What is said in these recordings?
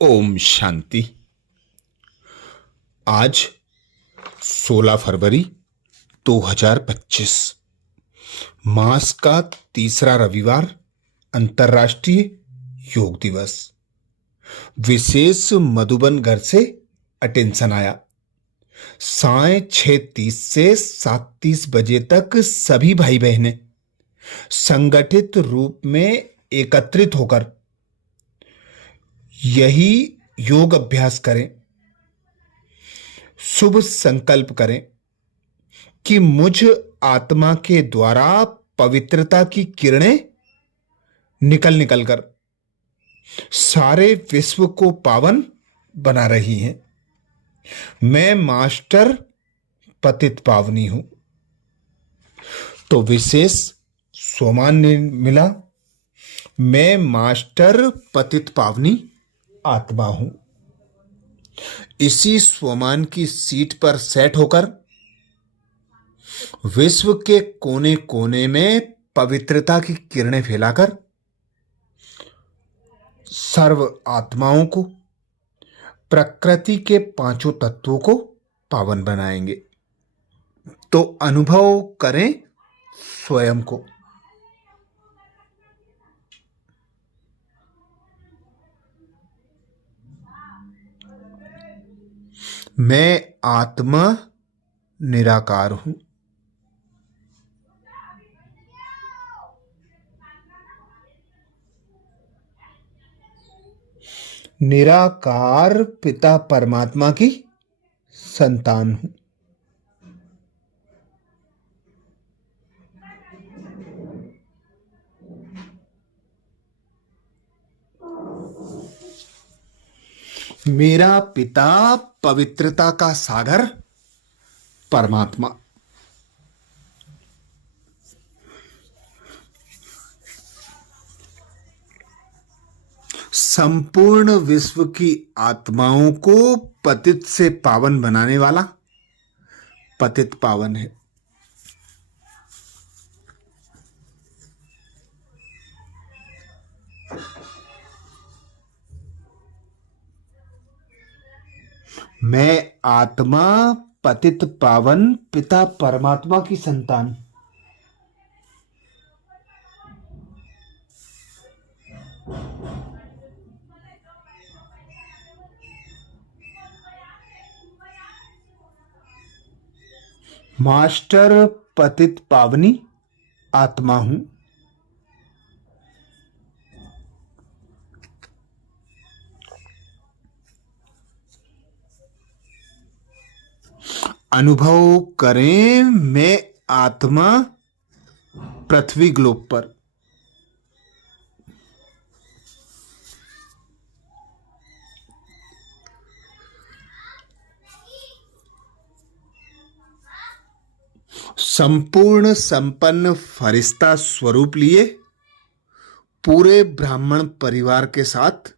ओम शांति। आज 16 फरवरी 2025 मास का तीसरा रविवार, अंतर्राष्ट्रीय योग दिवस। विशेष मधुबन घर से अटेंशन आया। साय 6:30 से 7:30 बजे तक सभी भाई बहनें संगठित रूप में एकत्रित होकर यही योग अभ्यास करें। शुभ संकल्प करें कि मुझ आत्मा के द्वारा पवित्रता की किरणें निकल निकल कर सारे विश्व को पावन बना रही हैं। मैं मास्टर पतित पावनी हूं। तो विशेष स्वमान मिला, मैं मास्टर पतित पावनी आत्मा हूं। इसी स्वमान की सीट पर सेट होकर विश्व के कोने कोने में पवित्रता की किरणें फैलाकर सर्व आत्माओं को, प्रकृति के पांचों तत्वों को पावन बनाएंगे। तो अनुभव करें स्वयं को। मैं आत्मा निराकार हूं। निराकार पिता परमात्मा की संतान हूं। मेरा पिता पवित्रता का सागर परमात्मा। संपूर्ण विश्व की आत्माओं को पतित से पावन बनाने वाला पतित पावन है। मैं आत्मा पतित पावन पिता परमात्मा की संतान। मास्टर पतित पावनी आत्मा हूं। अनुभव करें मैं आत्मा पृथ्वी ग्लोब पर। संपूर्ण संपन्न फरिश्ता स्वरूप लिए पूरे ब्राह्मण परिवार के साथ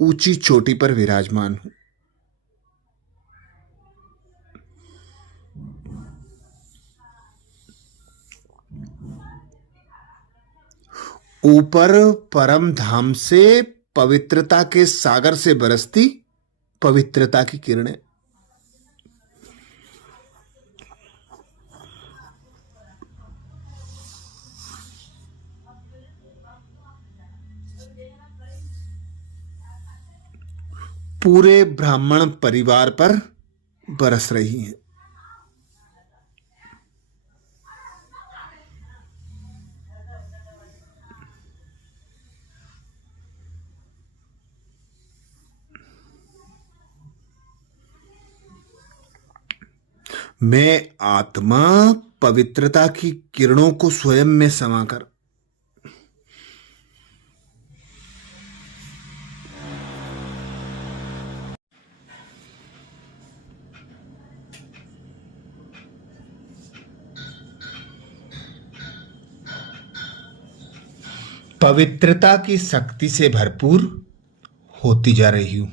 ऊंची चोटी पर विराजमान हूं। ऊपर परम धाम से पवित्रता के सागर से बरसती पवित्रता की किरणें। पूरे ब्राह्मण परिवार पर बरस रही हैं। मैं आत्मा पवित्रता की किरणों को स्वयं में समाकर पवित्रता की शक्ति से भरपूर होती जा रही हूं।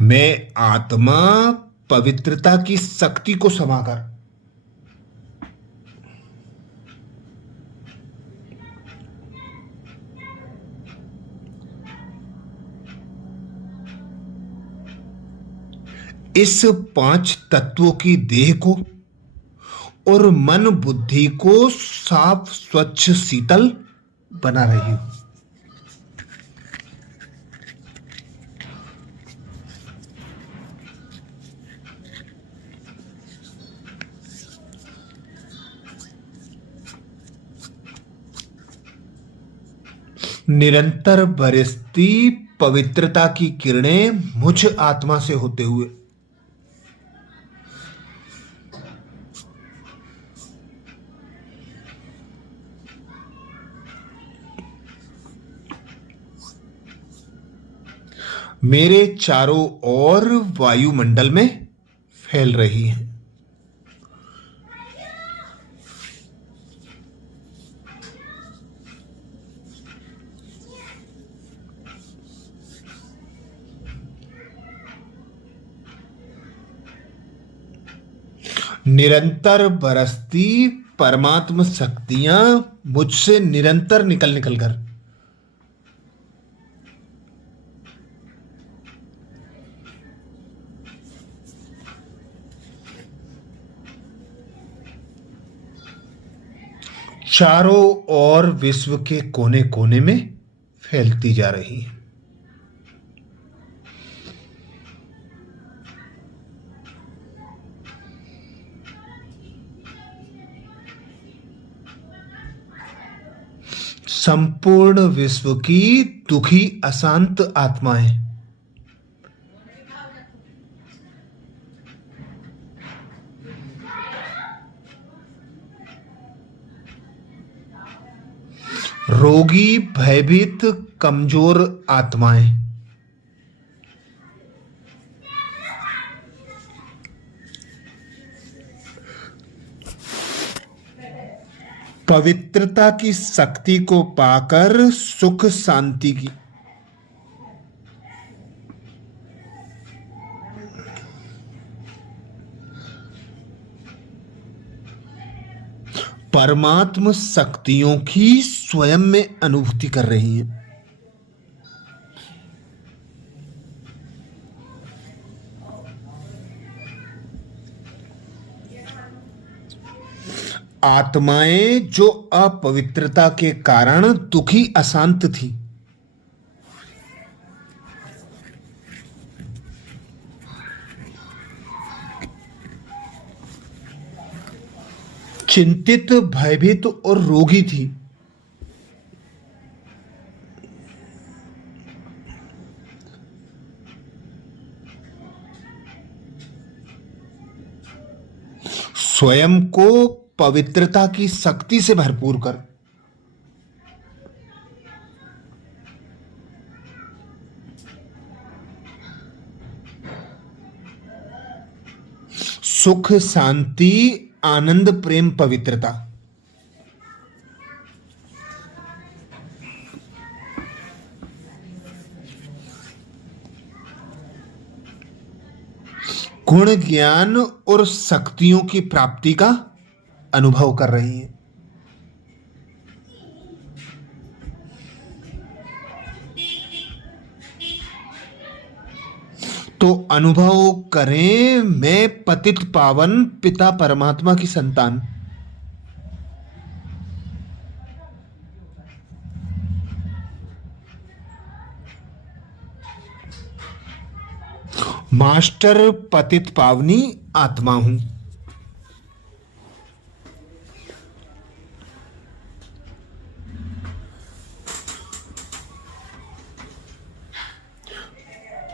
मैं आत्मा पवित्रता की शक्ति को समाकर इस पांच तत्वों की देह को और मन बुद्धि को साफ स्वच्छ शीतल बना रही हूं। निरंतर बरसती पवित्रता की किरणें मुझ आत्मा से होते हुए मेरे चारों ओर वायुमंडल में फैल रही हैं। निरंतर बरसती परमात्म शक्तियां मुझसे निरंतर निकल निकल कर चारों ओर विश्व के कोने कोने में फैलती जा रही है। संपूर्ण विश्व की दुखी अशांत आत्माएं रोगी भयभीत कमजोर आत्माएं पवित्रता की शक्ति को पाकर सुख शांति की परमात्म शक्तियों की स्वयं में अनुभूति कर रही हैं। आत्माएं जो अपवित्रता के कारण दुखी अशांत थी, चिंतित भयभीत और रोगी थी, स्वयं को पवित्रता की शक्ति से भरपूर कर सुख शांति आनंद प्रेम पवित्रता गुण ज्ञान और शक्तियों की प्राप्ति का अनुभव कर रही हैं। तो अनुभव करें, मैं पतित पावन पिता परमात्मा की संतान, मास्टर पतित पावनी आत्मा हूं।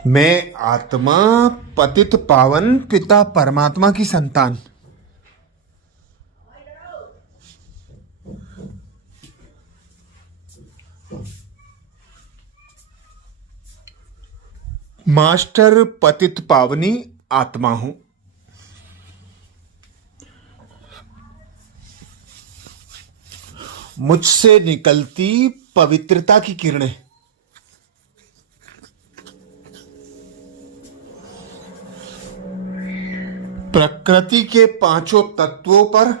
मैं आत्मा पतित पावन पिता परमात्मा की संतान, मास्टर पतित पावनी आत्मा हूं। मुझसे निकलती पवित्रता की किरणें प्रकृति के पांचों तत्वों पर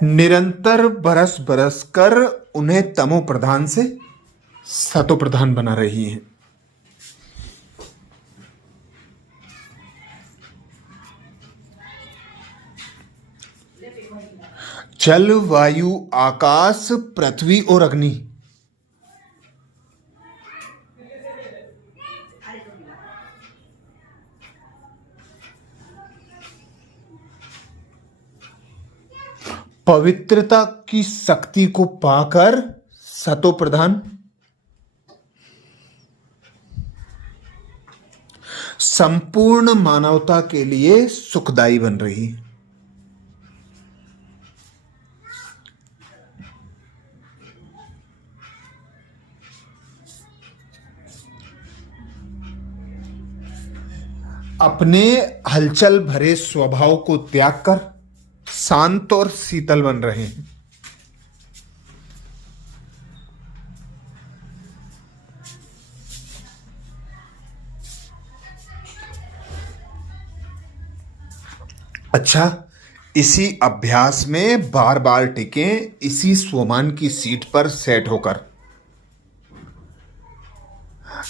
निरंतर बरस बरस कर उन्हें तमो प्रधान से सतो प्रधान बना रही हैं। जल, वायु, आकाश, पृथ्वी और अग्नि पवित्रता की शक्ति को पाकर सतो प्रधान संपूर्ण मानवता के लिए सुखदायी बन रही है। अपने हलचल भरे स्वभाव को त्याग कर शांत और शीतल बन रहे हैं। अच्छा, इसी अभ्यास में बार बार टिकें, इसी स्वमान की सीट पर सेट होकर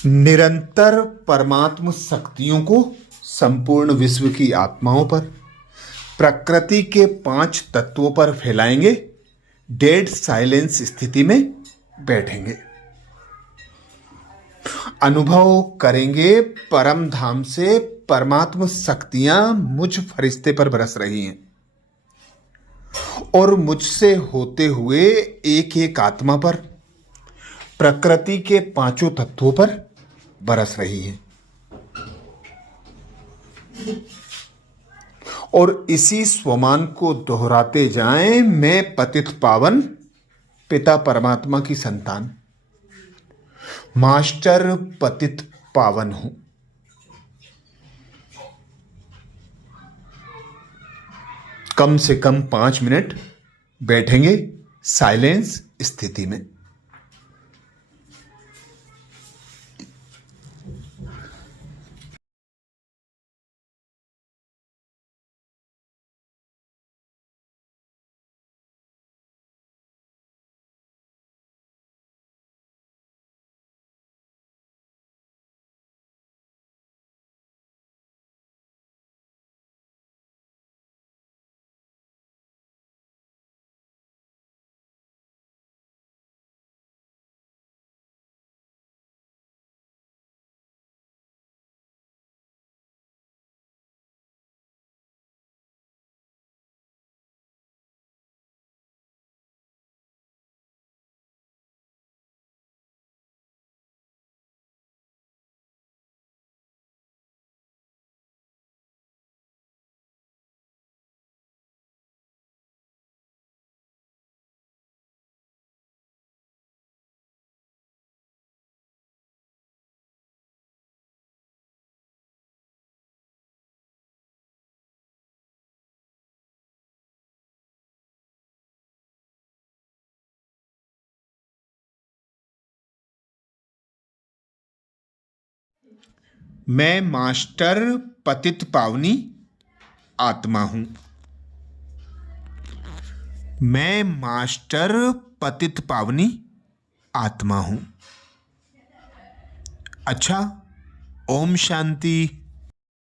निरंतर परमात्म शक्तियों को संपूर्ण विश्व की आत्माओं पर, प्रकृति के 5 तत्वों पर फैलाएंगे। डेड साइलेंस स्थिति में बैठेंगे। अनुभव करेंगे परम धाम से परमात्म शक्तियां मुझ फरिश्ते पर बरस रही हैं और मुझसे होते हुए एक एक आत्मा पर, प्रकृति के 5 तत्वों पर बरस रही हैं। और इसी स्वमान को दोहराते जाएं, मैं पतित पावन पिता परमात्मा की संतान, मास्टर पतित पावन हूं। कम से कम 5 मिनट बैठेंगे साइलेंस स्थिति में। मैं मास्टर पतित पावनी आत्मा हूं। मैं मास्टर पतित पावनी आत्मा हूं। अच्छा, ओम शांति।